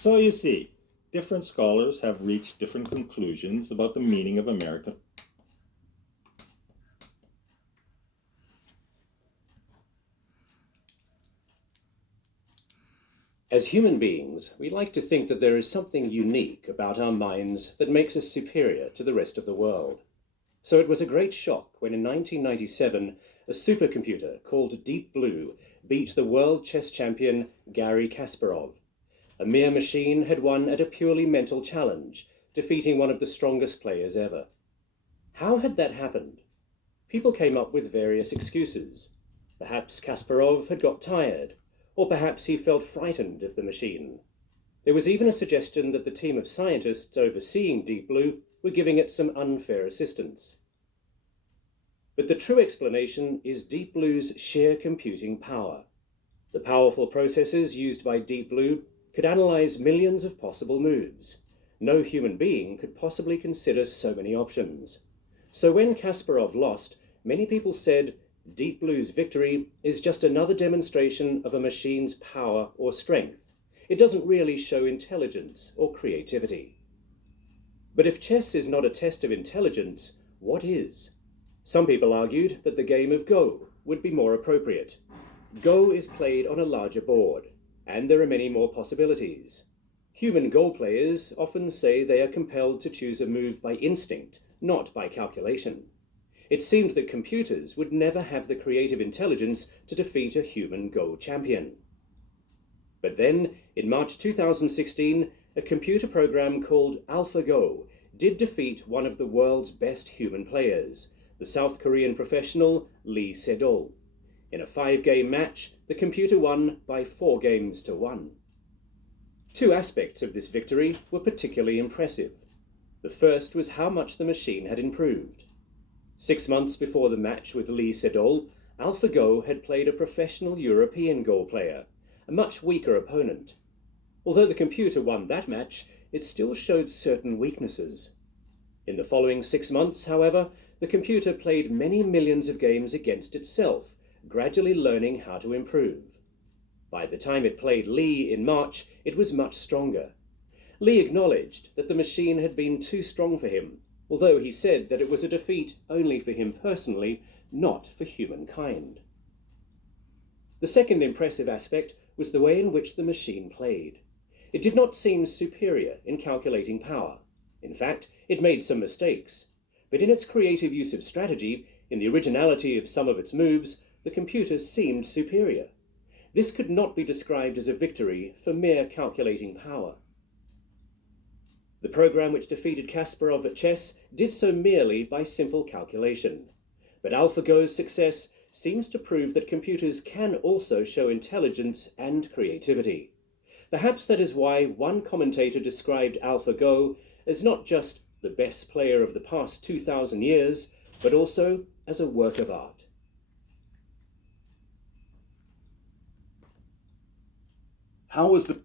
So you see, different scholars have reached different conclusions about the meaning of American. As human beings, we like to think that there is something unique about our minds that makes us superior to the rest of the world. So it was a great shock when in 1997, a supercomputer called Deep Blue beat the world chess champion Garry Kasparov. A mere machine had won at a purely mental challenge, defeating one of the strongest players ever. How had that happened? People came up with various excuses. Perhaps Kasparov had got tired, or perhaps he felt frightened of the machine. There was even a suggestion that the team of scientists overseeing Deep Blue were giving it some unfair assistance. But the true explanation is Deep Blue's sheer computing power. The powerful processors used by Deep Blue could analyze millions of possible moves. No human being could possibly consider so many options. So when Kasparov lost, many people said Deep Blue's victory is just another demonstration of a machine's power or strength. It doesn't really show intelligence or creativity. But if chess is not a test of intelligence, what is? Some people argued that the game of Go would be more appropriate. Go is played on a larger board, and there are many more possibilities. Human Go players often say they are compelled to choose a move by instinct, not by calculation. It seemed that computers would never have the creative intelligence to defeat a human Go champion. But then, in March 2016, a computer program called AlphaGo did defeat one of the world's best human players, the South Korean professional Lee Sedol. In a 5-game match, the computer won by 4 games to 1. Two aspects of this victory were particularly impressive. The first was how much the machine had improved. 6 months before the match with Lee Sedol, AlphaGo had played a professional European Go player, a much weaker opponent. Although the computer won that match, it still showed certain weaknesses. In the following 6 months, however, the computer played many millions of games against itself, gradually learning how to improve. By the time it played Lee in March, it was much stronger. Lee acknowledged that the machine had been too strong for him, although he said that it was a defeat only for him personally, not for humankind. The second impressive aspect was the way in which the machine played. It did not seem superior in calculating power. In fact, it made some mistakes. But in its creative use of strategy, in the originality of some of its moves, the computer seemed superior. This could not be described as a victory for mere calculating power. The program which defeated Kasparov at chess did so merely by simple calculation. But AlphaGo's success seems to prove that computers can also show intelligence and creativity. Perhaps that is why one commentator described AlphaGo as not just the best player of the past 2,000 years, but also as a work of art. How was the